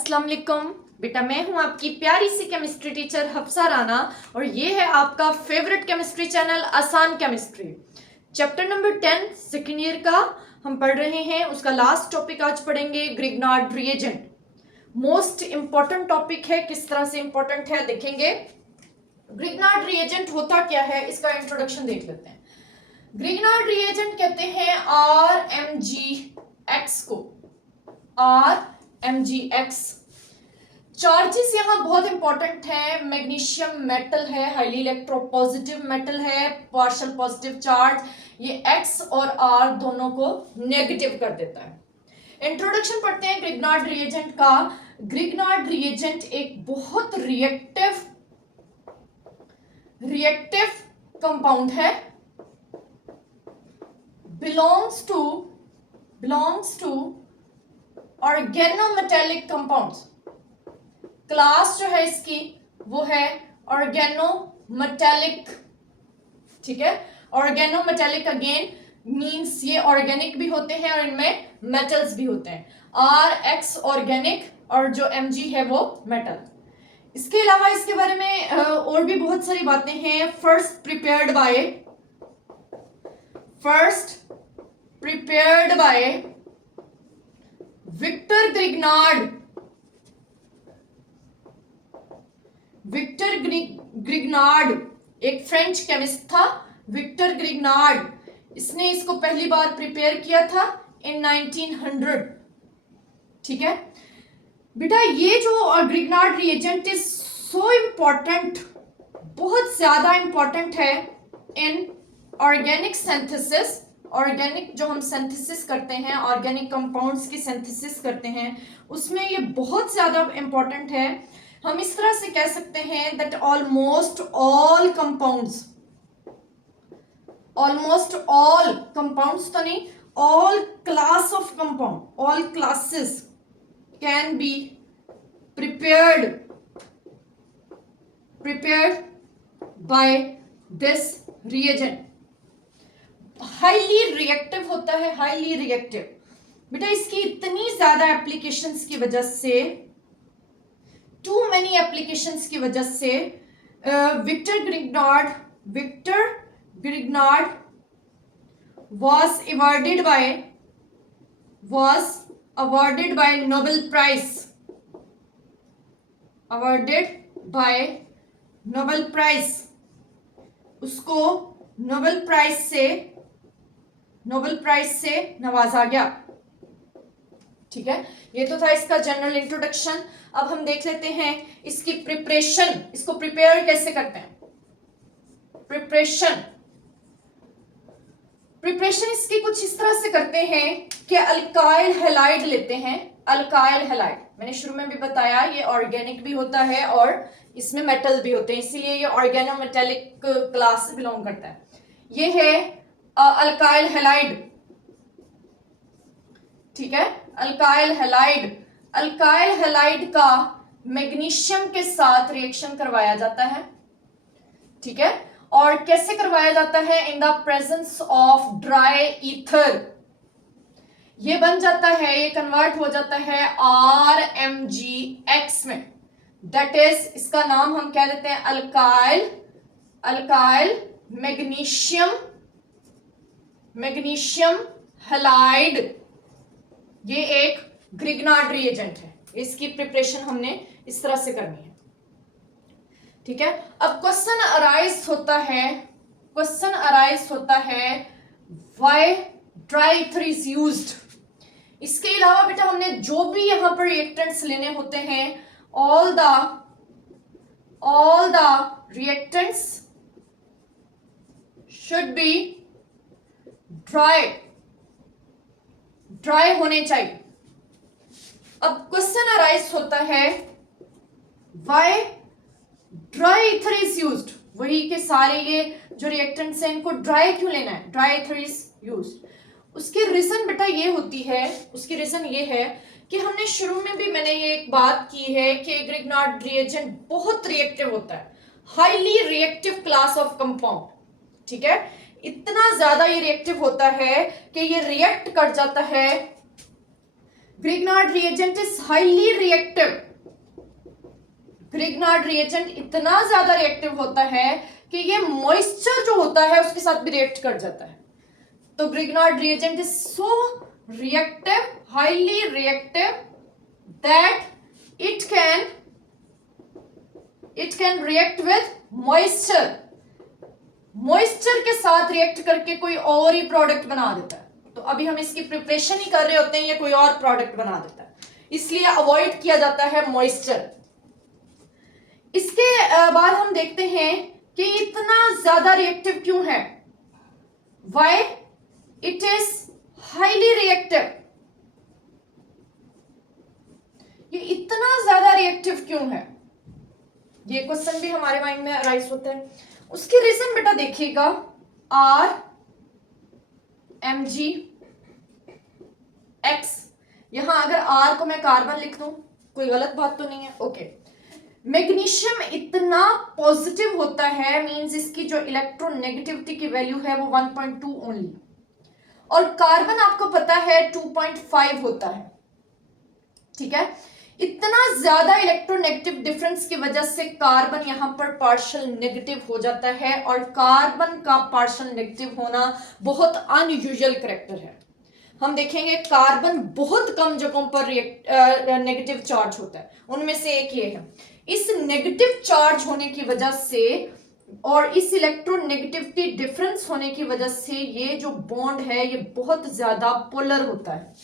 अस्सलाम वालेकुम बेटा, मैं हूं आपकी प्यारी सी केमिस्ट्री टीचर हफ्सा राना और ये है आपका favourite chemistry channel Aasan chemistry. Chapter number 10 second year का हम पढ़ रहे हैं। उसका लास्ट टॉपिक आज पढ़ेंगे Grignard reagent. Most important topic है। किस तरह से इंपॉर्टेंट है देखेंगे। ग्रिग्नार्ड रिएजेंट होता क्या है, इसका इंट्रोडक्शन देख लेते हैं। ग्रिग्नार्ड रिएजेंट कहते हैं RMgX को। RMgX चार्जेस यहाँ बहुत इंपॉर्टेंट है। मैग्नीशियम मेटल है, हाईली इलेक्ट्रोपॉजिटिव मेटल है, पार्शियल पॉजिटिव चार्ज। ये X और R दोनों को नेगेटिव कर देता है। इंट्रोडक्शन पढ़ते हैं ग्रिग्नार्ड रिएजेंट का। ग्रिग्नार्ड रिएजेंट एक बहुत रिएक्टिव कंपाउंड है। belongs to organometallic compounds. Class जो है इसकी वो है ऑर्गेनोमेटेलिक। ठीक है, ऑर्गेनोमेटेलिक अगेन मींस ये ऑर्गेनिक भी होते हैं और इनमें मेटल्स भी होते हैं। RX ऑर्गेनिक और जो Mg है वो मेटल। इसके अलावा इसके बारे में और भी बहुत सारी बातें हैं। First prepared by Victor Grignard एक फ्रेंच केमिस्ट था। विक्टर ग्रिग्नार्ड इसने इसको पहली बार प्रिपेयर किया था इन 1900। ठीक है बेटा, ये जो Grignard reagent is so important, बहुत ज्यादा इंपॉर्टेंट है इन ऑर्गेनिक सिंथेसिस। ऑर्गेनिक जो हम सिंथेसिस करते हैं, ऑर्गेनिक कंपाउंड्स की सिंथेसिस करते हैं, उसमें ये बहुत ज्यादा इंपॉर्टेंट है। हम इस तरह से कह सकते हैं दैट ऑलमोस्ट ऑल कंपाउंड्स तो नहीं, all class of compound, all classes can be prepared by this reagent। Highly reactive होता है, हाईली रिएक्टिव। बेटा इसकी इतनी ज्यादा एप्लीकेशंस की वजह से, टू मेनी एप्लीकेशंस की वजह से Victor Grignard was awarded by Nobel Prize। उसको नोबेल प्राइज से नवाजा गया। ठीक है, ये तो था इसका जनरल इंट्रोडक्शन। अब हम देख लेते हैं इसकी प्रिपरेशन। इसको प्रिपेयर कैसे करते हैं। प्रिपरेशन इसकी कुछ इस तरह से करते हैं कि अल्काइल हैलाइड लेते हैं। अल्काइल हैलाइड मैंने शुरू में भी बताया, ये ऑर्गेनिक भी होता है और इसमें मेटल भी होते हैं, इसीलिए ये ऑर्गेनोमेटेलिक क्लास से बिलोंग करता है। ये है अल्काइल हैलाइड। ठीक है, अल्काइल हैलाइड का मैग्नीशियम के साथ रिएक्शन करवाया जाता है। ठीक है, और कैसे करवाया जाता है, in the presence of dry ether. ये बन जाता है, ये कन्वर्ट हो जाता है RMgX में। दैट इज, इसका नाम हम कह देते हैं अल्काइल मैग्नीशियम हैलाइड। ये एक ग्रिग्नार्ड रिएजेंट है। इसकी प्रिपरेशन हमने इस तरह से करनी है। ठीक है, अब क्वेश्चन अराइज होता है why dry ether is used. इसके अलावा बेटा हमने जो भी यहां पर रिएक्टेंट्स लेने होते हैं, all the reactants should be dry होने चाहिए। अब क्वेश्चन अराइज होता है why dry ether is used. वही के सारे ये जो रिएक्टेंट्स हैं इनको ड्राई क्यों लेना है, ड्राई ईथर इज यूज्ड। उसकी रीजन बेटा ये होती है, उसकी रीजन ये है कि हमने शुरू में भी मैंने ये एक बात की है कि ग्रिग्नार्ड रिएजेंट बहुत रिएक्टिव होता है, highly reactive class of compound. ठीक है, इतना ज्यादा ये रिएक्टिव होता है कि ये रिएक्ट कर जाता है Grignard reagent is highly reactive. Grignard reagent इतना ज्यादा रिएक्टिव होता है कि ये मॉइस्चर जो होता है उसके साथ भी रिएक्ट कर जाता है। तो Grignard reagent is so reactive, highly reactive, that it can react with moisture. Moisture के साथ रिएक्ट करके कोई और ही प्रोडक्ट बना देता है। तो अभी हम इसकी प्रिपरेशन ही कर रहे होते हैं, ये कोई और प्रोडक्ट बना देता है, इसलिए अवॉइड किया जाता है मॉइस्चर। इसके बाद हम देखते हैं कि इतना ज्यादा रिएक्टिव क्यों है। Why it is highly reactive. ये इतना ज्यादा रिएक्टिव क्यों है, ये क्वेश्चन भी हमारे माइंड में अराइज होता है। उसकी रीजन बेटा देखिएगा, आर एम जी एक्स। यहां अगर आर को मैं कार्बन लिख दूं कोई गलत बात तो नहीं है? ओके। मैग्नीशियम इतना पॉजिटिव होता है, मींस इसकी जो इलेक्ट्रोनेगेटिविटी की वैल्यू है वो 1.2 ओनली, और कार्बन आपको पता है 2.5 होता है। ठीक है, इतना ज्यादा इलेक्ट्रोनेगेटिव डिफरेंस की वजह से कार्बन यहां पर पार्शियल नेगेटिव हो जाता है, और कार्बन का पार्शियल नेगेटिव होना बहुत अनयूजुअल कैरेक्टर है। हम देखेंगे कार्बन बहुत कम जगहों पर नेगेटिव चार्ज होता है, उनमें से एक ये है। इस नेगेटिव चार्ज होने की वजह से और इस इलेक्ट्रोनेगेटिविटी डिफरेंस होने की वजह से ये जो बॉन्ड है ये बहुत ज्यादा पोलर होता है।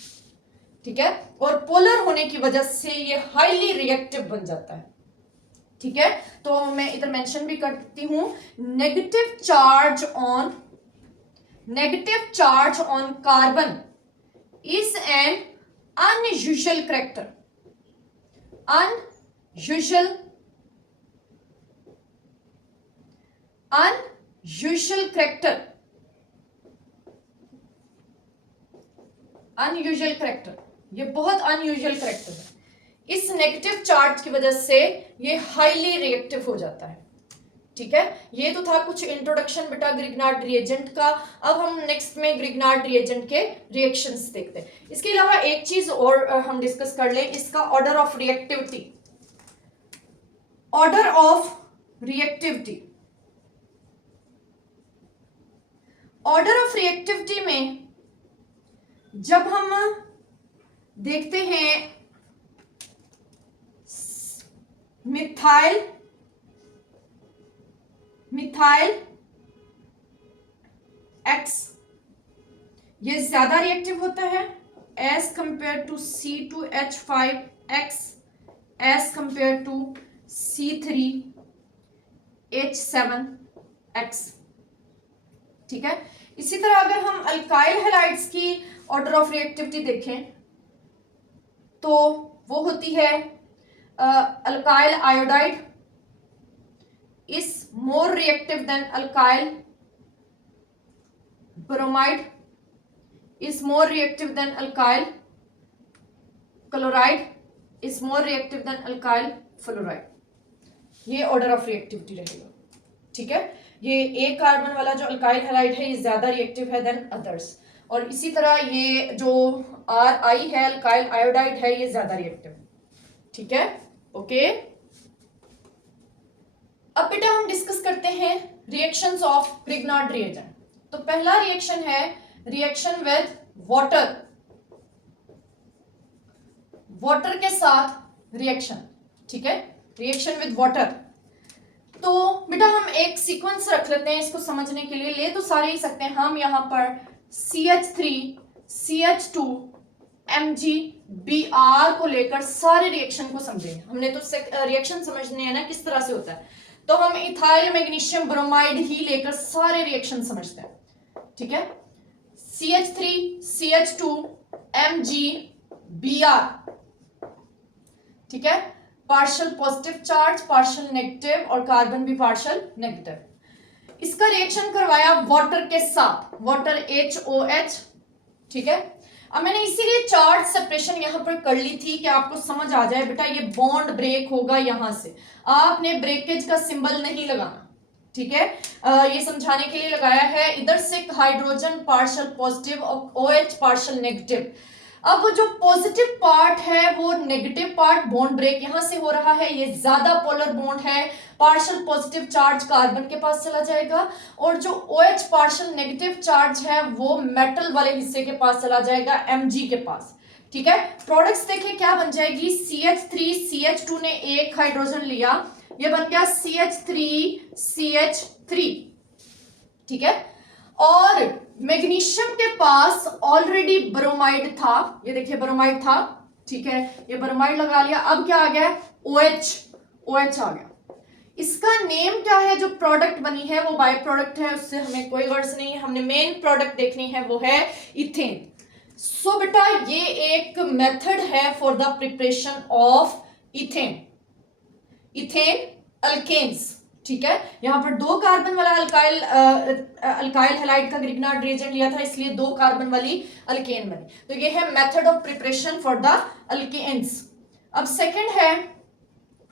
ठीक है, और पोलर होने की वजह से ये हाईली रिएक्टिव बन जाता है। ठीक है, तो मैं इधर मेंशन भी करती हूं, negative charge on carbon is an unusual character, unusual character, ये बहुत अनयूजुअल कैरेक्टर है। इस नेगेटिव चार्ज की वजह से ये हाईली रिएक्टिव हो जाता है। ठीक है, ये तो था कुछ इंट्रोडक्शन बेटा ग्रिग्नार्ड रिएजेंट का। अब हम नेक्स्ट में ग्रिग्नार्ड रिएजेंट के रिएक्शंस देखते हैं। इसके अलावा एक चीज और हम डिस्कस कर लें, इसका order of reactivity. Order of reactivity, order of reactivity में जब हम देखते हैं मिथाइल एक्स, ये ज्यादा रिएक्टिव होता है as compare to C2H5X as compare to C3H7X। ठीक है, इसी तरह अगर हम अल्काइल हैलाइड्स की ऑर्डर ऑफ रिएक्टिविटी देखें तो वो होती है alkyl iodide is more reactive than alkyl bromide, is more reactive than alkyl chloride, is more reactive than alkyl fluoride। ये ऑर्डर ऑफ रिएक्टिविटी रहेगा। ठीक है, ये एक कार्बन वाला जो अल्काइल हैलाइड है ये ज्यादा रिएक्टिव है देन अदर्स, और इसी तरह ये जो RI है अल्काइल आयोडाइड है ये ज्यादा रिएक्टिव। ठीक है, ओके। अब बेटा हम डिस्कस करते हैं रिएक्शंस ऑफ ग्रिग्नार्ड रिएजेंट। तो पहला रिएक्शन है रिएक्शन विद वाटर, वाटर के साथ रिएक्शन। ठीक है, रिएक्शन विद वाटर। तो बेटा हम एक सीक्वेंस रख लेते हैं इसको समझने के लिए, ले तो सारे ही सकते हैं हम। यहां पर CH3 CH2 MgBr को लेकर सारे रिएक्शन को समझेंगे। हमने तो रिएक्शन समझने हैं ना किस तरह से होता है, तो हम इथाइल मैग्नीशियम ब्रोमाइड ही लेकर सारे रिएक्शन समझते हैं। ठीक है, CH3 CH2 MgBr। ठीक है, partial positive charge, partial negative, और कार्बन भी पार्शियल नेगेटिव। इसका रिएक्शन करवाया वाटर के साथ, वाटर HOH। ठीक है, अब मैंने इसीलिए चार्ज सेपरेशन यहां पर कर ली थी कि आपको समझ आ जाए बेटा ये बॉन्ड ब्रेक होगा यहां से, आपने ब्रेकेज का सिंबल नहीं लगाना। ठीक है, ये समझाने के लिए लगाया है। इधर से हाइड्रोजन पार्शियल पॉजिटिव और OH पार्शियल नेगेटिव। अब जो पॉजिटिव पार्ट है वो नेगेटिव पार्ट बॉन्ड ब्रेक यहां से हो रहा है, ये ज्यादा पोलर बॉन्ड है, पार्शियल पॉजिटिव चार्ज कार्बन के पास चला जाएगा, और जो OH पार्शियल नेगेटिव चार्ज है वो मेटल वाले हिस्से के पास चला जाएगा, Mg के पास। ठीक है, प्रोडक्ट्स देखिए क्या बन जाएगी, CH3 CH2 ने एक हाइड्रोजन लिया, ये बन गया CH3CH3। ठीक है, और मैग्नीशियम के पास ऑलरेडी ब्रोमाइड था, ये देखिए ब्रोमाइड था। ठीक है, ये ब्रोमाइड लगा लिया, अब क्या आ गया, OH आ गया। इसका नेम क्या है, जो प्रोडक्ट बनी है वो बाय प्रोडक्ट है, उससे हमें कोई गर्ज नहीं है, हमने मेन प्रोडक्ट देखनी है वो है इथेन। सो बेटा ये एक मेथड है for the preparation of ethane alkanes. ठीक है, यहां पर 2 कार्बन वाला अल्काइल हैलाइड का ग्रिग्नार्ड रिएजेंट लिया था, इसलिए 2 कार्बन वाली अल्केन बनी। तो ये है method of preparation for the alkanes. अब सेकंड है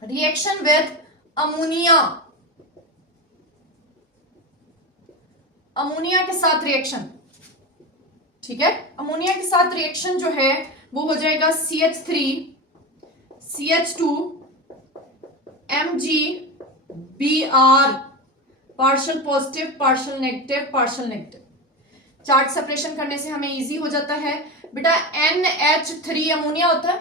रिएक्शन विद अमोनिया, अमोनिया के साथ रिएक्शन। ठीक है, अमोनिया के साथ रिएक्शन जो है वो हो जाएगा CH3 CH2 MgBr, partial positive partial negative. Charge separation करने से हमें इजी हो जाता है बेटा। NH3 अमोनिया होता है,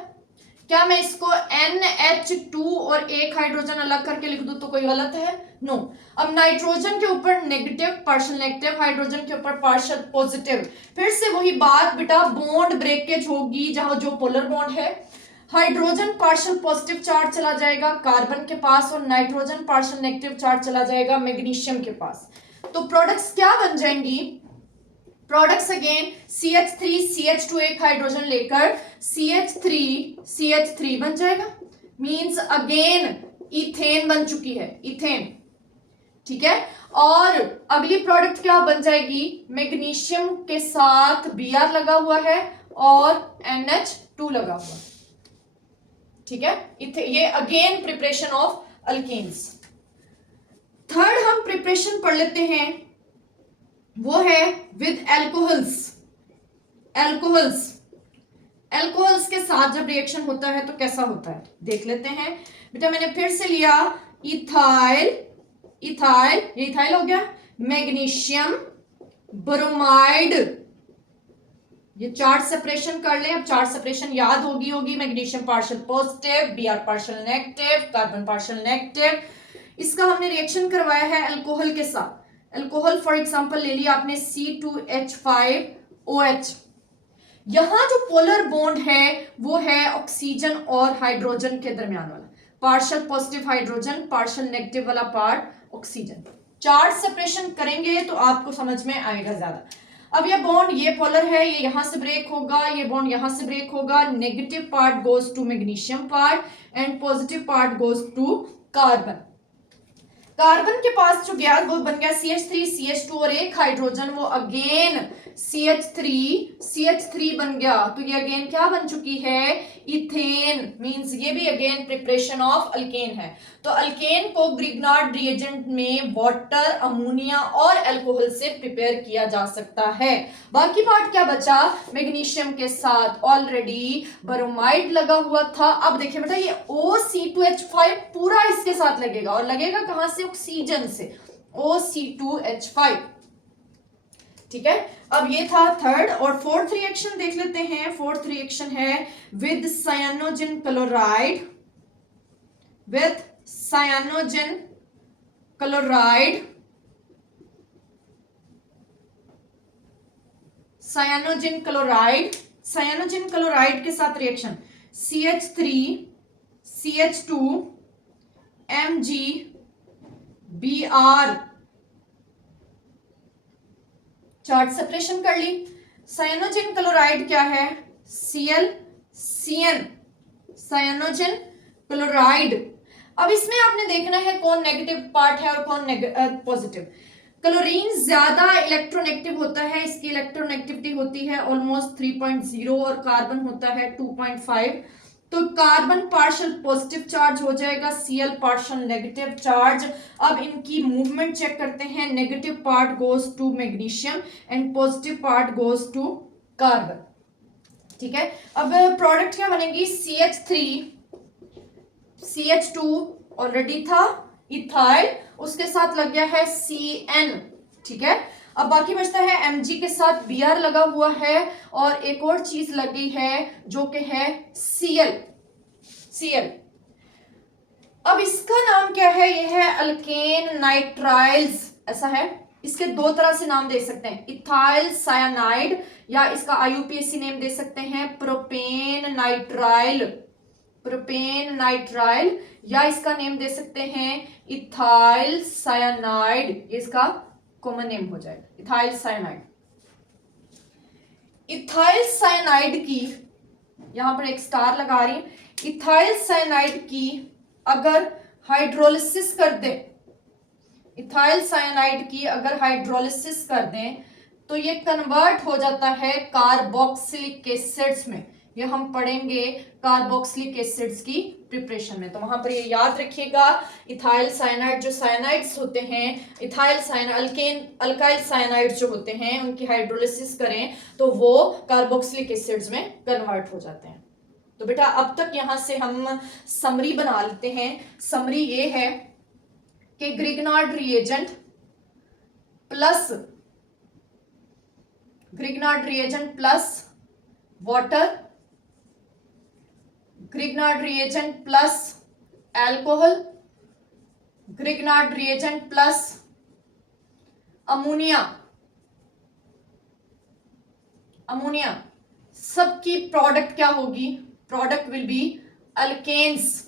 क्या मैं इसको NH2 और एक हाइड्रोजन अलग करके लिख दूं तो कोई गलत है? नो। अब नाइट्रोजन के ऊपर नेगेटिव पार्शियल नेगेटिव, हाइड्रोजन के ऊपर पार्शियल पॉजिटिव, फिर से वही बात बेटा, बॉन्ड ब्रेकेज होगी जहां जो पोलर बॉन्ड है, हाइड्रोजन पार्शियल पॉजिटिव चार्ज चला जाएगा कार्बन के पास और नाइट्रोजन पार्शियल नेगेटिव चार्ज चला जाएगा मैग्नीशियम के पास। तो प्रोडक्ट्स क्या बन जाएंगी, प्रोडक्ट्स अगेन CH3 CH2 एक हाइड्रोजन लेकर CH3 बन जाएगा, मींस अगेन इथेन बन चुकी है, इथेन। ठीक है, और अगली प्रोडक्ट क्या बन जाएगी, मैग्नीशियम के साथ Br लगा हुआ है और NH2 लगा हुआ है। ठीक है, ये again preparation of alkanes. Third हम प्रिपरेशन पढ़ लेते हैं, वो है विद एल्कोहल्स। एल्कोहल्स के साथ जब रिएक्शन होता है तो कैसा होता है देख लेते हैं बेटा। मैंने फिर से लिया इथाइल, ये इथाइल हो गया, मैग्नीशियम ब्रोमाइड, ये चार्ज सेपरेशन कर ले। अब चार्ज सेपरेशन याद होगी, magnesium partial positive, Br partial negative, carbon partial negative. इसका हमने रिएक्शन करवाया है अल्कोहल के साथ। अल्कोहल फॉर एग्जांपल ले लिया आपने C2H5OH। यहां जो पोलर बॉन्ड है वो है ऑक्सीजन और हाइड्रोजन के दरमियान वाला, partial positive hydrogen, partial negative वाला पार्ट ऑक्सीजन। चार्ज सेपरेशन करेंगे तो आपको समझ में आएगा ज्यादा। अब ये बॉन्ड, ये पोलर है, ये यहां से ब्रेक होगा, ये बॉन्ड यहां से ब्रेक होगा, negative part goes to magnesium part and positive part goes to carbon. Carbon के पास जो गया वो बन गया CH3 CH2 और एक हाइड्रोजन, वो अगेन CH3 बन गया। तो ये अगेन क्या बन चुकी है, इथेन, मींस ये भी अगेन प्रिपरेशन ऑफ अल्केन है। तो अल्केन को ग्रिग्नार्ड रिएजेंट में वाटर, अमोनिया और अल्कोहल से प्रिपेयर किया जा सकता है। बाकी पार्ट क्या बचा, मैग्नीशियम के साथ ऑलरेडी ब्रोमाइड लगा हुआ था। अब देखिए बेटा ये OC2H5 पूरा इसके साथ लगेगा, और लगेगा कहां से, ऑक्सीजन से, OC2H5। ठीक है, अब ये था थर्ड। और फोर्थ रिएक्शन देख लेते हैं। फोर्थ रिएक्शन है with Cyanogen chloride, with Cyanogen chloride, Cyanogen chloride के साथ reaction CH3 CH2 MgBr, charge separation कर ली। साइनोजन क्लोराइड क्या है, ClCN, साइनोजन क्लोराइड। अब इसमें आपने देखना है कौन नेगेटिव पार्ट है और कौन पॉजिटिव। क्लोरीन ज्यादा इलेक्ट्रोनेगेटिव होता है, इसकी इलेक्ट्रोनेगेटिविटी होती है ऑलमोस्ट 3.0 और कार्बन होता है 2.5। तो कार्बन पार्शियल पॉजिटिव चार्ज हो जाएगा, Cl पार्शियल नेगेटिव चार्ज। अब इनकी मूवमेंट चेक करते हैं, negative part goes to magnesium and positive part goes to carbon. ठीक है। अब प्रोडक्ट क्या बनेगी, CH3, CH2 ऑलरेडी था, इथाइल, उसके साथ लग गया है CN, ठीक है। अब बाकी बचता है Mg के साथ Br लगा हुआ है और एक और चीज लगी है जो कि है Cl। अब इसका नाम क्या है, यह है अल्केन नाइट्राइल्स, ऐसा है। इसके दो तरह से नाम दे सकते हैं, इथाइल साइनाइड, या इसका IUPAC नेम दे सकते हैं प्रोपेन नाइट्राइल, या इसका नेम दे सकते हैं इथाइल साइनाइड, इसका कॉमन नेम हो जाएगा इथाइल साइनाइड। इथाइल साइनाइड की, यहां पर एक स्टार लगा रही है, इथाइल साइनाइड की अगर हाइड्रोलिसिस कर दें, इथाइल साइनाइड की अगर हाइड्रोलिसिस कर दें तो ये कन्वर्ट हो जाता है कार्बोक्सिलिक एसिड्स में। ये हम पढ़ेंगे कार्बोक्सिलिक एसिड्स की प्रिपरेशन में, तो वहां पर ये याद रखिएगा, इथाइल साइनाइड जो साइनाइड्स होते हैं, इथाइल साइनाइड अल्काइल साइनाइड जो होते हैं, उनकी हाइड्रोलिसिस करें तो वो कार्बोक्सिलिक एसिड्स में कन्वर्ट हो जाते हैं। तो बेटा अब तक यहां से हम समरी बना लेते हैं। समरी ये है कि Grignard reagent plus water, Grignard reagent plus alcohol, Grignard reagent plus ammonia, सबकी प्रोडक्ट क्या होगी, प्रोडक्ट विल बी अल्केन्स।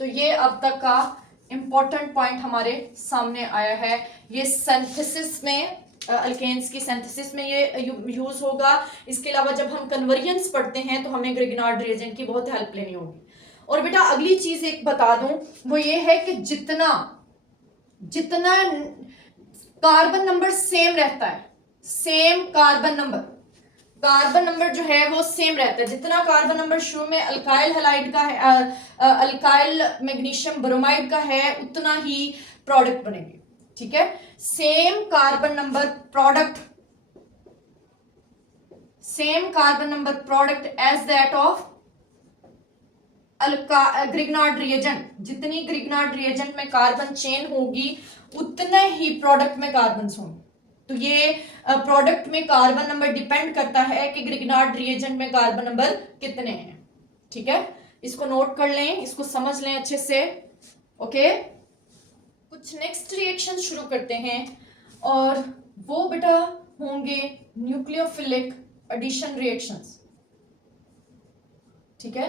तो ये अब तक का इंपॉर्टेंट पॉइंट हमारे सामने आया है। ये सिंथेसिस में, अल्केन्स की सिंथेसिस में ये यूज होगा। इसके अलावा जब हम कन्वर्जेंस पढ़ते हैं तो हमें ग्रिग्नार्ड रिएजेंट की बहुत हेल्प लेनी होगी। और बेटा अगली चीज एक बता दूं, वो ये है कि जितना कार्बन नंबर सेम रहता है, सेम कार्बन नंबर जो है वो सेम रहता है, जितना कार्बन नंबर शुरू में अल्काइल हैलाइड का है, अल्काइल मैग्नीशियम ब्रोमाइड का है, उतना ही प्रोडक्ट बनेंगे, ठीक है। Same carbon number product as that of Grignard reagent. जितनी ग्रिग्नार्ड रिएजेंट में कार्बन चेन होगी उतने ही प्रोडक्ट में कार्बन होंगे। तो ये प्रोडक्ट में कार्बन नंबर डिपेंड करता है कि ग्रिग्नार्ड रिएजेंट में कार्बन नंबर कितने हैं, ठीक है। इसको नोट कर लें, इसको समझ लें अच्छे से, ओके। कुछ नेक्स्ट रिएक्शन शुरू करते हैं और वो बेटा होंगे न्यूक्लियोफिलिक एडिशन रिएक्शंस, ठीक है।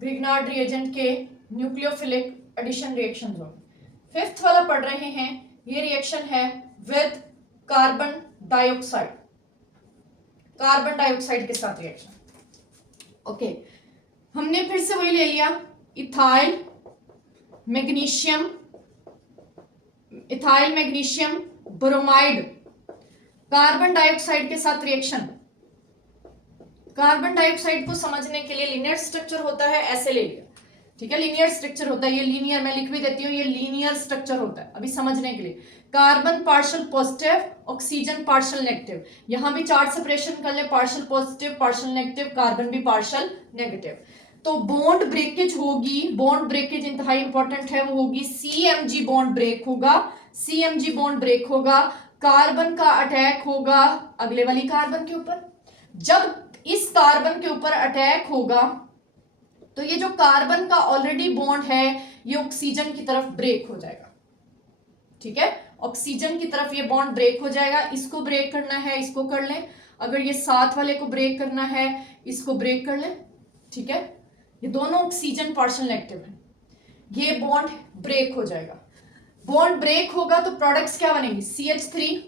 ग्रिग्नार्ड रिएजेंट के न्यूक्लियोफिलिक एडिशन रिएक्शंस होंगे। 5th वाला पढ़ रहे हैं, ये रिएक्शन है विद कार्बन डाइऑक्साइड के साथ रिएक्शन, ओके। हमने फिर से वही ले लिया, ethyl magnesium bromide carbon dioxide के साथ रिएक्शन। कार्बन डाइऑक्साइड को समझने के लिए लीनियर स्ट्रक्चर होता है, ऐसे ले लिया, ठीक है। लीनियर स्ट्रक्चर होता है, ये लीनियर, मैं लिख भी देती हूँ, ये लीनियर स्ट्रक्चर होता है। अभी समझने के लिए, carbon partial positive, oxygen partial negative, यहां भी चार्ज सेपरेशन कर ले, partial positive partial negative, carbon भी पार्शियल नेगेटिव। तो बॉन्ड ब्रेकेज होगी, बॉन्ड ब्रेकेज इंतहाई इंपॉर्टेंट है, वो होगी CMG बॉन्ड ब्रेक होगा, कार्बन का अटैक होगा अगले वाली कार्बन के ऊपर। जब इस कार्बन के ऊपर अटैक होगा तो ये जो कार्बन का ऑलरेडी बॉन्ड है ये ऑक्सीजन की तरफ ब्रेक हो जाएगा, ठीक है। ऑक्सीजन की तरफ ये बॉन्ड ब्रेक हो जाएगा। इसको ब्रेक करना है, इसको कर लें, अगर ये साथ वाले को ब्रेक करना है, इसको ब्रेक कर लें, ठीक है। ये दोनों ऑक्सीजन पार्शियल नेगेटिव है, ये बॉन्ड ब्रेक हो जाएगा। बॉन्ड ब्रेक होगा तो प्रोडक्ट्स क्या बनेंगी, CH3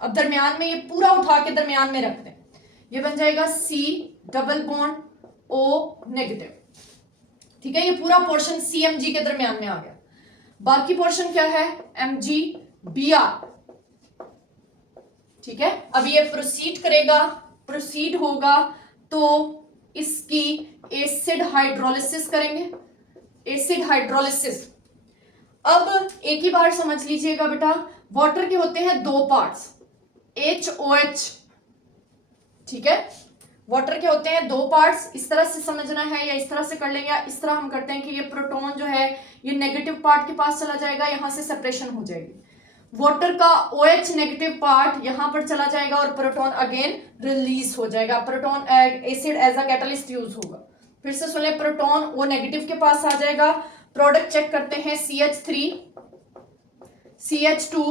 अब दरमियान में ये पूरा उठा के दरमियान में रख दें, ये बन जाएगा C double bond O negative, ठीक है। ये पूरा पोर्शन CMG के दरमियान में आ गया। बाकी पोर्शन क्या है, MgBr, ठीक है। अब ये प्रोसीड होगा तो इसकी एसिड हाइड्रोलिसिस करेंगे, एसिड हाइड्रोलिसिस। अब एक ही बार समझ लीजिएगा बेटा, वाटर के होते हैं दो पार्ट्स, HOH, ठीक है। वाटर के होते हैं दो पार्ट्स, इस तरह से समझना है या इस तरह से कर लेंगे, या इस तरह हम करते हैं कि ये प्रोटॉन जो है ये नेगेटिव पार्ट के पास चला जाएगा, यहां से सेपरेशन हो जाएगी। वाटर का OH नेगेटिव पार्ट यहां पर चला जाएगा और प्रोटॉन अगेन रिलीज हो जाएगा। Proton acid as a catalyst use होगा। फिर से सुन ले, प्रोटॉन O नेगेटिव के पास आ जाएगा। प्रोडक्ट चेक करते हैं, CH3 CH2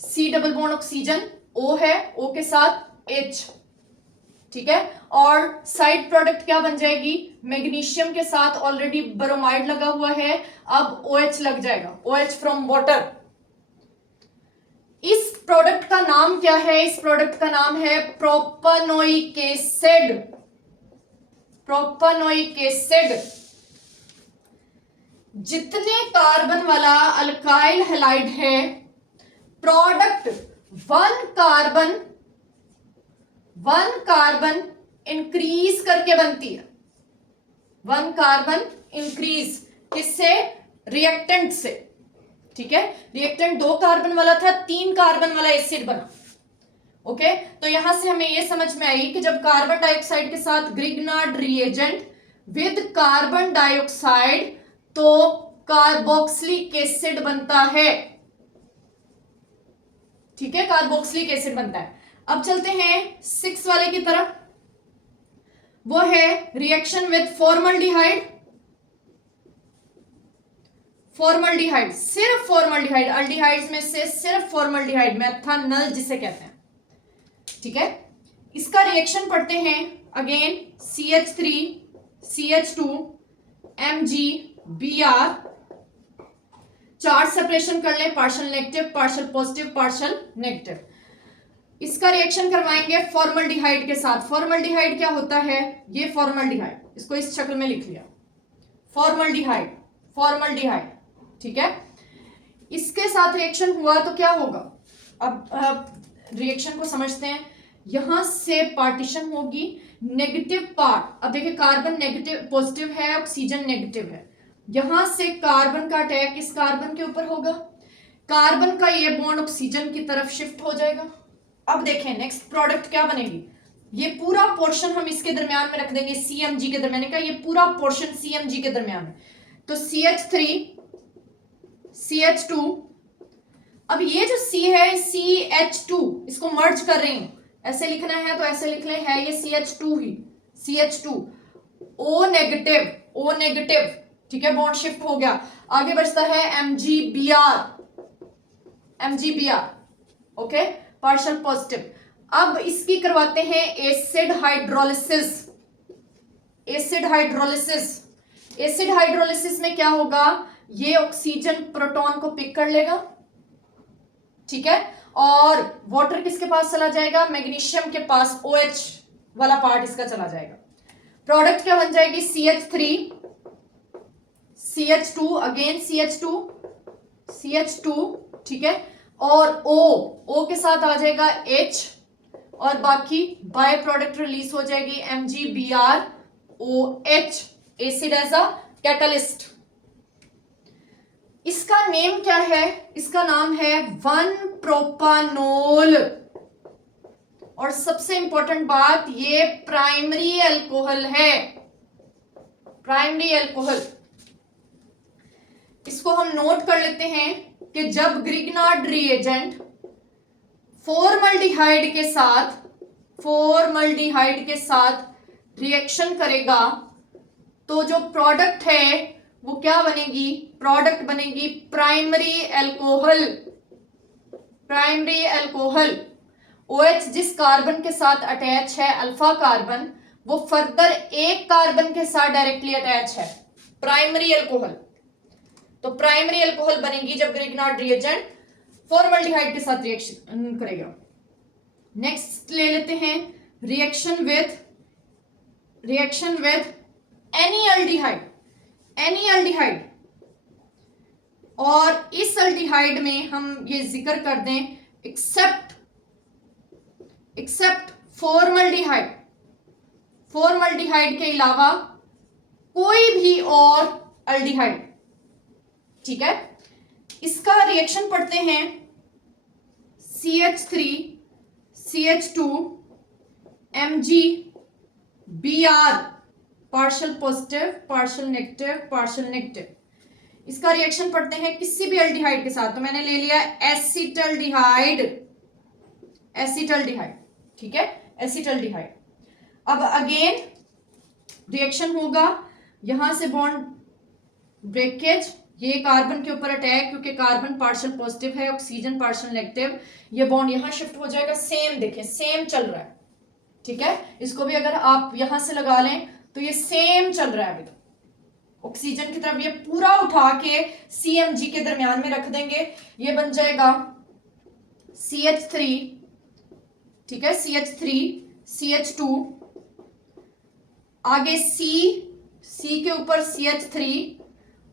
C double bond oxygen, O है, O के साथ H, ठीक है। और साइड प्रोडक्ट क्या बन जाएगी, मैग्नीशियम के साथ ऑलरेडी ब्रोमाइड लगा हुआ है, अब OH लग जाएगा, OH फ्रॉम वाटर। इस प्रोडक्ट का नाम क्या है, इस प्रोडक्ट का नाम है प्रोपेनोइक एसिड। Propanoic acid. जितने कार्बन वाला अल्काइल हैलाइड है, प्रोडक्ट वन कार्बन इंक्रीज करके बनती है। वन कार्बन इंक्रीज किससे, रिएक्टेंट से, ठीक है। रिएक्टेंट दो कार्बन वाला था, तीन कार्बन वाला एसिड बना। ओके, तो यहां से हमें यह समझ में आई कि जब कार्बन डाइऑक्साइड के साथ Grignard reagent with carbon dioxide तो कार्बोक्सिलिक एसिड बनता है, ठीक है, कार्बोक्सिलिक एसिड बनता है। अब चलते हैं 6 वाले की तरफ, वो है रिएक्शन विद फॉर्मल्डिहाइड। फॉर्मल्डिहाइड, सिर्फ फॉर्मल्डिहाइड, अल्डिहाइड्स में से सिर्फ फॉर्मल्डिहाइड, मेथनॉल जिसे कहते हैं, ठीक है। इसका रिएक्शन पढ़ते हैं, again CH3 CH2 MgBr, charge separation कर ले, partial negative, partial positive, partial negative. इसका रिएक्शन करवाएंगे फॉर्मल्डिहाइड के साथ। फॉर्मल्डिहाइड क्या होता है, ये फॉर्मल्डिहाइड, इसको इस शक्ल में लिख लिया, फॉर्मल्डिहाइड, फॉर्मल्डिहाइड, ठीक है। इसके साथ रिएक्शन हुआ तो क्या होगा, अब रिएक्शन को समझते हैं। यहां से पार्टीशन होगी, नेगेटिव पार्ट, अब देखिए कार्बन नेगेटिव पॉजिटिव है, ऑक्सीजन नेगेटिव है, यहां से कार्बन का अटैक इस कार्बन के ऊपर होगा, कार्बन का ये बॉन्ड ऑक्सीजन की तरफ शिफ्ट हो जाएगा। अब देखें नेक्स्ट प्रोडक्ट क्या बनेगी, ये पूरा पोर्शन हम इसके दरमियान में रख देंगे, CMG के दरमियान का ये पूरा पोर्शन CMG के दरमियान में, तो CH3 CH2, अब ये जो C है CH2, इसको मर्ज कर रही हूं, ऐसे लिखना है तो ऐसे लिख ले, है ये CH2 ही, CH2 O नेगेटिव, ठीक है, बॉन्ड शिफ्ट हो गया। आगे बचता है MgBr, ओके, पार्शियल पॉजिटिव। अब इसकी करवाते हैं एसिड हाइड्रोलिसिस। एसिड हाइड्रोलिसिस में क्या होगा, ये ऑक्सीजन प्रोटॉन को पिक कर लेगा, ठीक है, और वाटर किसके पास चला जाएगा, मैग्नीशियम के पास, OH वाला पार्ट इसका चला जाएगा। प्रोडक्ट क्या बन जाएगी, CH3 CH2, अगेन CH2, ठीक है, और O के साथ आ जाएगा H, और बाकी बाय प्रोडक्ट रिलीज हो जाएगी MgBrOH, acid as a catalyst. इसका नेम क्या है, इसका नाम है 1-प्रोपानोल। और सबसे इंपॉर्टेंट बात, ये प्राइमरी अल्कोहल है, प्राइमरी अल्कोहल। इसको हम नोट कर लेते हैं कि जब ग्रिग्नार्ड रिएजेंट फॉर्मल्डिहाइड के साथ रिएक्शन करेगा तो जो प्रोडक्ट है वो क्या बनेगी, प्रोडक्ट बनेगी प्राइमरी अल्कोहल। OH जिस कार्बन के साथ अटैच है, अल्फा कार्बन, वो फर्दर एक कार्बन के साथ डायरेक्टली अटैच है, प्राइमरी अल्कोहल। तो प्राइमरी अल्कोहल बनेगी जब ग्रिग्नार्ड रिएजेंट फॉर्मल्डिहाइड के साथ रिएक्शन करेगा। नेक्स्ट ले लेते हैं रिएक्शन विद एनी अल्डिहाइड, और इस अल्डिहाइड में हम ये जिक्र कर दें एक्सेप्ट फॉर्मल्डिहाइड के अलावा कोई भी और अल्डिहाइड, ठीक है। इसका रिएक्शन पढ़ते हैं CH3 CH2 MgBr, partial positive partial negative partial negative. इसका रिएक्शन पढ़ते हैं किसी भी एल्डिहाइड के साथ। तो मैंने ले लिया एसिटल्डिहाइड, एसिटल्डिहाइड, ठीक है, एसिटल्डिहाइड। अब अगेन रिएक्शन होगा, यहां से बॉन्ड ब्रेकेज, ये कार्बन के ऊपर अटैक, क्योंकि कार्बन पार्शियल पॉजिटिव है, ऑक्सीजन पार्शियल नेगेटिव, ये बॉन्ड यहां शिफ्ट हो जाएगा। सेम देखें, सेम चल रहा है, ठीक है। इसको भी अगर आप यहां से लगा लें तो ये सेम चल रहा है अभी तक। ऑक्सीजन की तरफ ये पूरा उठा के CMG के दरमियान में रख देंगे, ये बन जाएगा CH3, ठीक है, CH3 CH2, आगे C के ऊपर CH3,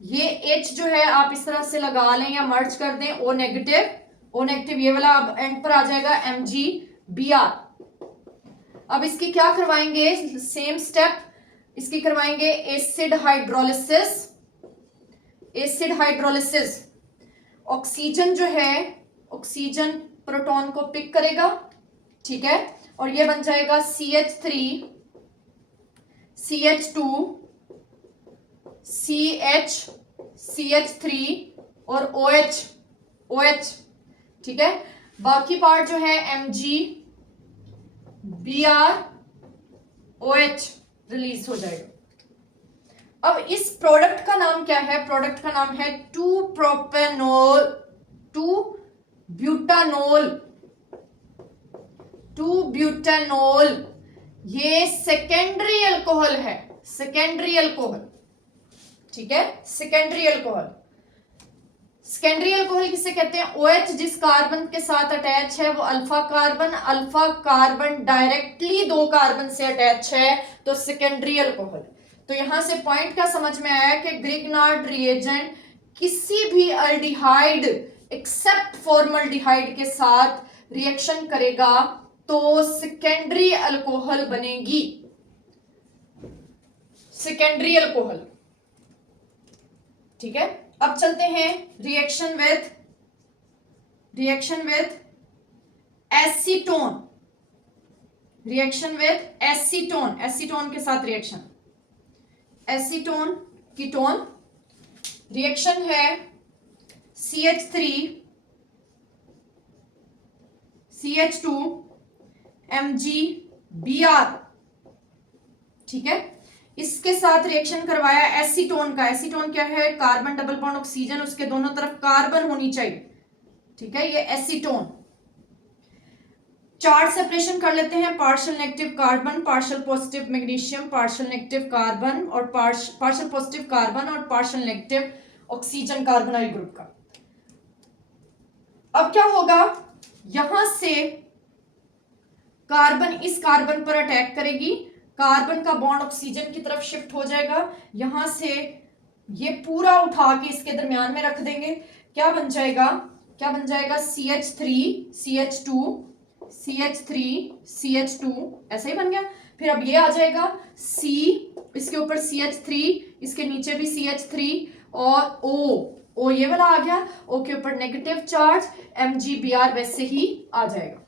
ये H जो है आप इस तरह से लगा लें या मर्ज कर दें, O नेगेटिव, ये वाला अब एंड पर आ जाएगा MgBr। अब इसकी क्या करवाएंगे, सेम स्टेप, इसकी करवाएंगे acid hydrolysis. Acid hydrolysis, oxygen जो है, ऑक्सीजन प्रोटॉन को पिक करेगा, ठीक है, और ये बन जाएगा CH3 CH2 CH3 और OH, ठीक है। बाकी पार्ट जो है MgBr OH रिलीज हो जाएगा। अब इस प्रोडक्ट का नाम क्या है, प्रोडक्ट का नाम है 2-प्रोपेनॉल, 2-ब्यूटानॉल। ये सेकेंडरी अल्कोहल है, सेकेंडरी अल्कोहल, ठीक है, सेकेंडरी अल्कोहल। सेकेंडरी अल्कोहल किसे कहते हैं, OH जिस कार्बन के साथ अटैच है वो अल्फा कार्बन डायरेक्टली 2 कार्बन से अटैच है, तो सेकेंडरी अल्कोहल। तो यहां से पॉइंट क्या समझ में आया कि ग्रिग्नार्ड रिएजेंट किसी भी अल्डिहाइड एक्सेप्ट फॉर्मल्डिहाइड के साथ रिएक्शन करेगा तो सेकेंडरी अल्कोहल बनेगी, सेकेंडरी अल्कोहल, ठीक है। अब चलते हैं रिएक्शन विथ एसीटोन, एसीटोन के साथ रिएक्शन, एसीटोन कीटोन। रिएक्शन है CH3 CH2 MgBr, ठीक है। इसके साथ रिएक्शन करवाया एसीटोन का। एसीटोन क्या है, कार्बन डबल बॉन्ड ऑक्सीजन, उसके दोनों तरफ कार्बन होनी चाहिए, ठीक है, ये एसीटोन। चार्ज सेपरेशन कर लेते हैं, partial negative carbon, partial positive magnesium, partial negative carbon और पार्शियल पॉजिटिव कार्बन और partial negative oxygen carbonyl group का। अब क्या होगा, यहां से कार्बन इस कार्बन पर अटैक करेगी, कार्बन का बॉन्ड ऑक्सीजन की तरफ शिफ्ट हो जाएगा, यहां से ये पूरा उठा के इसके दरमियान में रख देंगे, क्या बन जाएगा CH3 CH2 ऐसा ही बन गया। फिर अब ये आ जाएगा C, इसके ऊपर CH3, इसके नीचे भी CH3 और O ये वाला आ गया, O के ऊपर नेगेटिव चार्ज, MgBr वैसे ही आ जाएगा।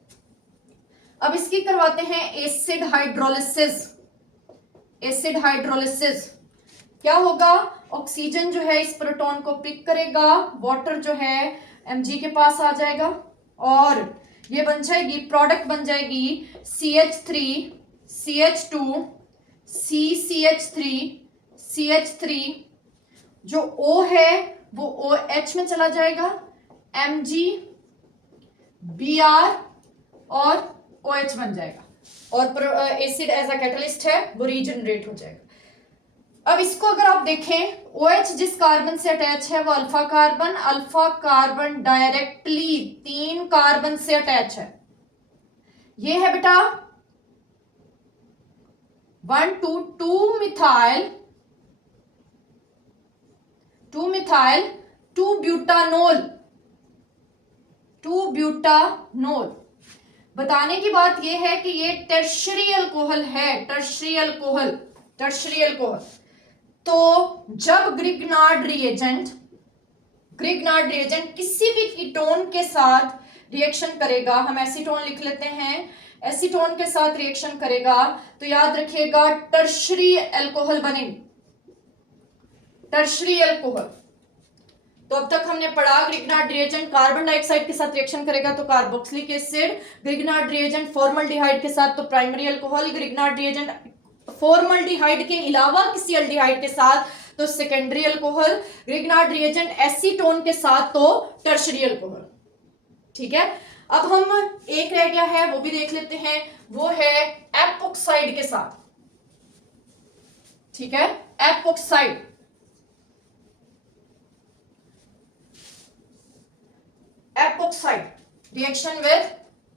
अब इसकी करवाते हैं एसिड हाइड्रोलिसिस। क्या होगा, ऑक्सीजन जो है इस प्रोटॉन को पिक करेगा, वाटर जो है Mg के पास आ जाएगा और ये बन जाएगी, प्रोडक्ट बन जाएगी CH3 CH2 CH3 जो O है वो OH में चला जाएगा, MgBr और OH बन जाएगा और एसिड एज अ कैटलिस्ट है वो रीजनरेट हो जाएगा। अब इसको अगर आप देखें, OH जिस कार्बन से अटैच है वो अल्फा कार्बन डायरेक्टली 3 कार्बन से अटैच है। ये है बेटा 1,2 मिथाइल 2-ब्यूटानोल। बताने की बात यह है कि ये टर्शियरी अल्कोहल है, टर्शियरी अल्कोहल। तो जब ग्रिग्नार्ड ग्रिग्नार्ड रिएजेंट किसी भी कीटोन के साथ रिएक्शन करेगा, हम एसीटोन लिख लेते हैं, एसीटोन के साथ रिएक्शन करेगा तो याद रखिएगा टर्शरी अल्कोहल बनेगी, टर्शरी अल्कोहल। तो अब तक हमने पढ़ा ग्रिग्नार्ड रिएजेंट कार्बन डाइऑक्साइड के साथ रिएक्शन करेगा तो carboxylic acid, Grignard reagent formaldehyde के साथ तो primary alcohol, Grignard reagent formaldehyde के अलावा किसी अल्डिहाइड के साथ तो secondary alcohol, Grignard reagent acetone के साथ तो टर्शरी अल्कोहल। ठीक है, अब हम एक रह गया है वो भी देख लेते हैं, वो है एपोक्साइड के साथ। ठीक है, एपोक्साइड, एपोक्साइड रिएक्शन विद,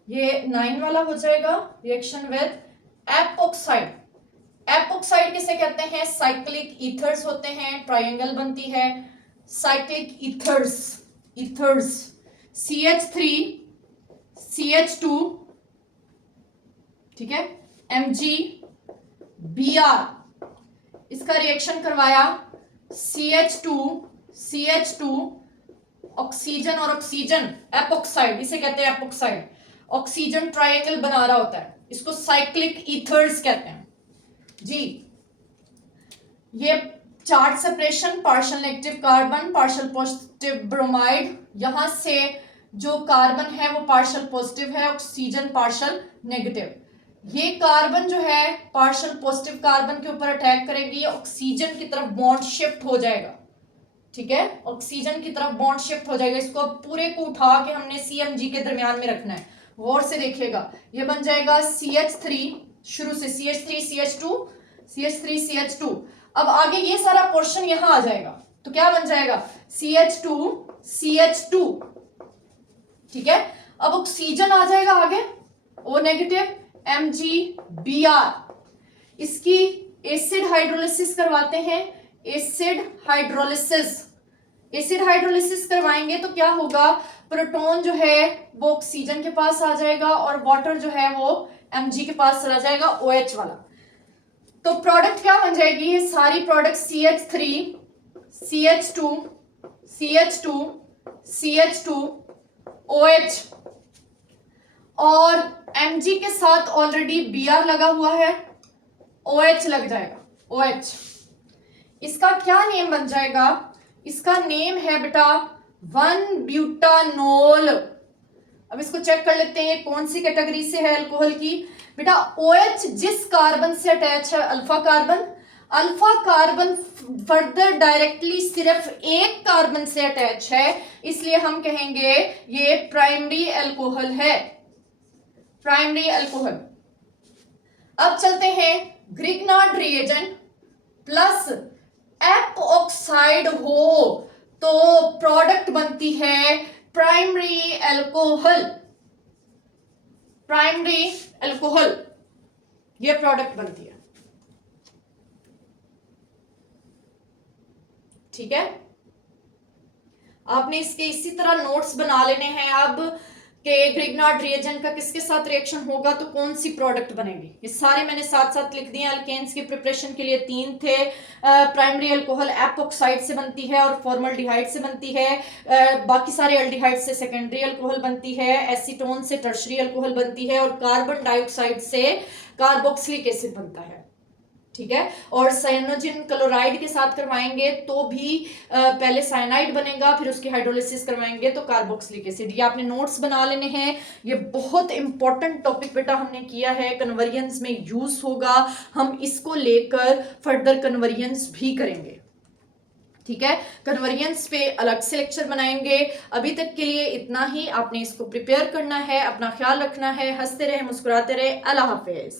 ये 9 वाला हो जाएगा, रिएक्शन विद एपोक्साइड। एपोक्साइड किसे कहते हैं? साइक्लिक ईथर्स होते हैं, ट्रायंगल बनती है cyclic ethers, ethers CH3 CH2, ठीक है, MgBr, इसका रिएक्शन करवाया CH2 CH2, ऑक्सीजन और ऑक्सीजन, एपोक्साइड इसे कहते हैं एपोक्साइड, ऑक्सीजन ट्रायंगल बना रहा होता है, इसको साइक्लिक ईथर्स कहते हैं जी। ये charge separation, partial negative carbon, partial positive bromide, यहां से जो कार्बन है वो पार्शियल पॉजिटिव है, ऑक्सीजन पार्शियल नेगेटिव। ये कार्बन जो है पार्शियल पॉजिटिव कार्बन के ऊपर अटैक करेगी, ऑक्सीजन की तरफ बॉन्ड शिफ्ट हो जाएगा। ठीक है, ऑक्सीजन की तरफ बॉन्ड शिफ्ट हो जाएगा। इसको पूरे को उठा के हमने CMG के दरमियान में रखना है, गौर से देखिएगा। ये बन जाएगा CH3, शुरू से CH3 CH2 CH3 CH2। अब आगे ये सारा पोर्शन यहां आ जाएगा तो क्या बन जाएगा? CH2 CH2। ठीक है, अब ऑक्सीजन आ जाएगा आगे, O नेगेटिव, MgBr। इसकी एसिड हाइड्रोलिसिस करवाते हैं, एसिड हाइड्रोलिसिस, एसिड हाइड्रोलिसिस करवाएंगे तो क्या होगा? प्रोटॉन जो है वो ऑक्सीजन के पास आ जाएगा और वाटर जो है वो Mg के पास चला जाएगा, OH वाला। तो प्रोडक्ट क्या बन जाएगी? ये सारी product CH3 CH2 CH2 CH2 OH और Mg के साथ ऑलरेडी Br लगा हुआ है, OH लग जाएगा, OH। इसका क्या नेम बन जाएगा? इसका नेम है बेटा 1-ब्यूटानोल। अब इसको चेक कर लेते हैं कौन सी कैटेगरी से है अल्कोहल की। बेटा OH जिस कार्बन से अटैच है, alpha carbon, alpha carbon further directly सिर्फ एक कार्बन से अटैच है, इसलिए हम कहेंगे ये प्राइमरी अल्कोहल है, प्राइमरी अल्कोहल। अब चलते हैं, ग्रिग्नार्ड रिएजेंट प्लस एपोक्साइड हो तो प्रोडक्ट बनती है प्राइमरी अल्कोहल, प्राइमरी अल्कोहल ये प्रोडक्ट बनती है। ठीक है, आपने इसके इसी तरह नोट्स बना लेने हैं अब कि ग्रिग्नार्ड रिएजेंट का किसके साथ रिएक्शन होगा तो कौन सी प्रोडक्ट बनेगी। ये सारे मैंने साथ साथ लिख दिए। अल्केन्स की प्रिपरेशन के लिए 3 थे। प्राइमरी अल्कोहल एपोक्साइड से बनती है और फॉर्मल्डिहाइड से बनती है, बाकी सारे अल्डिहाइड से सेकेंडरी अल्कोहल बनती है, एसीटोन से टर्शरी अल्कोहल बनती है और कार्बन डाइऑक्साइड से कार्बोक्सिलिक एसिड बनता है। ठीक है, और साइनोजिन क्लोराइड के साथ करवाएंगे तो भी पहले साइनाइड बनेगा, फिर उसकी हाइड्रोलिसिस करवाएंगे तो कार्बोक्सिलिक एसिड। ये आपने नोट्स बना लेने हैं। ये बहुत इंपॉर्टेंट टॉपिक बेटा हमने किया है, कन्वर्जेंस में यूज होगा, हम इसको लेकर फर्दर कन्वर्जेंस भी करेंगे। ठीक है, कन्वर्जेंस पे अलग से लेक्चर बनाएंगे। अभी तक के लिए इतना ही, आपने इसको प्रिपेयर करना है, अपना ख्याल रखना है, हंसते रहे मुस्कुराते रहे। अल्लाह हाफिज।